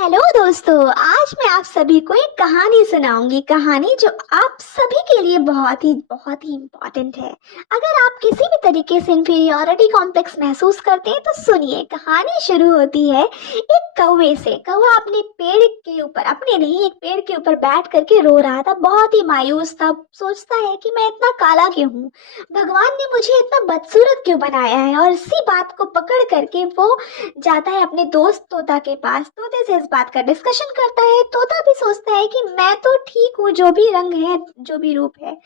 Hello दोस्तों, आज मैं आप सभी को एक कहानी सुनाऊंगी। कहानी जो आप सभी के लिए बहुत ही इम्पोर्टेंट है। अगर आप किसी भी तरीके से इंफीरियॉरिटी कॉम्प्लेक्स महसूस करते हैं तो सुनिए। कहानी शुरू होती है एक कौवे से। कौवा अपने पेड़ के ऊपर, अपने नहीं, एक पेड़ के ऊपर बैठ करके रो रहा था। बहुत ही मायूस था। सोचता है कि मैं इतना काला क्यों हूँ, भगवान ने मुझे इतना बदसूरत क्यों बनाया है। और इसी बात को पकड़ करके वो जाता है अपने दोस्त तोता के पास। तोते से इस बात का डिस्कशन करता है। तोता भी सोचता है कि मैं तो ठीक हूँ, जो भी रंग है, जो भी रूप है,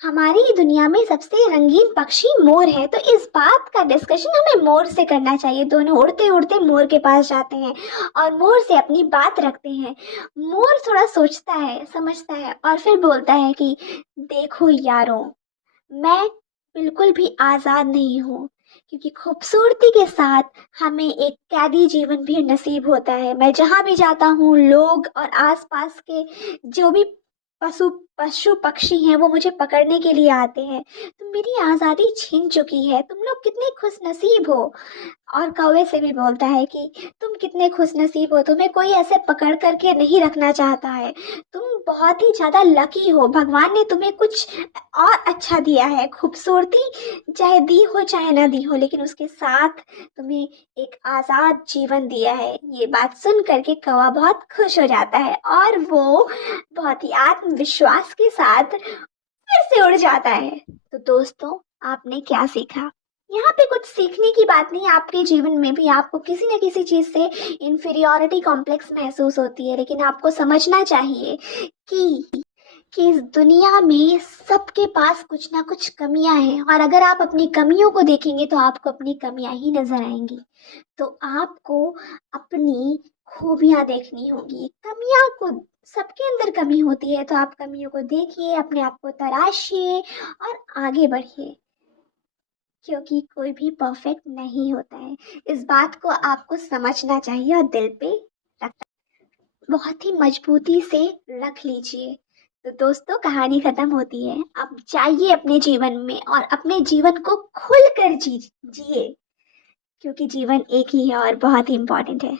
हमारी दुनिया में सबसे रंगीन पक्षी मोर है, तो इस बात का डिस्कशन हमें मोर से करना चाहिए। दोनों उड़ते उड़ते मोर के पास जाते हैं और मोर से अपनी बात रखते हैं। मोर थोड़ा सोचता है, समझता है और फिर बोलता है कि देखो यारों, मैं बिल्कुल भी आज़ाद नहीं हूँ, क्योंकि खूबसूरती के साथ हमें एक कैदी जीवन भी नसीब होता है। मैं जहाँ भी जाता हूँ, लोग और आसपास के जो भी पशु पशु पक्षी हैं वो मुझे पकड़ने के लिए आते हैं। तो मेरी आज़ादी छीन चुकी है। तुम लोग कितने खुश नसीब हो। और कौवे से भी बोलता है कि तुम कितने खुश नसीब हो, तुम्हें कोई ऐसे पकड़ करके नहीं रखना चाहता है। तुम बहुत ही ज़्यादा लकी हो, भगवान ने तुम्हें कुछ और अच्छा दिया है। खूबसूरती चाहे दी हो चाहे ना दी हो, लेकिन उसके साथ तुम्हें एक आज़ाद जीवन दिया है। ये बात सुन करके कौवा बहुत खुश हो जाता है और वो बहुत ही आत्मविश्वास के साथ फिर से उड़ जाता है। तो दोस्तों, आपने क्या सीखा? यहाँ पे कुछ सीखने की बात नहीं। आपके जीवन में भी आपको किसी न किसी चीज़ से इंफीरियॉरिटी कॉम्प्लेक्स महसूस होती है, लेकिन आपको समझना चाहिए कि इस दुनिया में सबके पास कुछ ना कुछ कमियां हैं, और अगर आप अपनी कमियों को देखेंगे तो आपको अपनी कमियां ही नजर आएंगी। तो आपको अपनी खूबियां देखनी होगी। कमियां को, सबके अंदर कमी होती है, तो आप कमियों को देखिए, अपने आप को तराशिए और आगे बढ़िए, क्योंकि कोई भी परफेक्ट नहीं होता है। इस बात को आपको समझना चाहिए और दिल पे रख, बहुत ही मजबूती से रख लीजिए। तो दोस्तों, कहानी खत्म होती है। अब जाइए अपने जीवन में और अपने जीवन को खुल कर जिए, क्योंकि जीवन एक ही है और बहुत ही इम्पोर्टेंट है।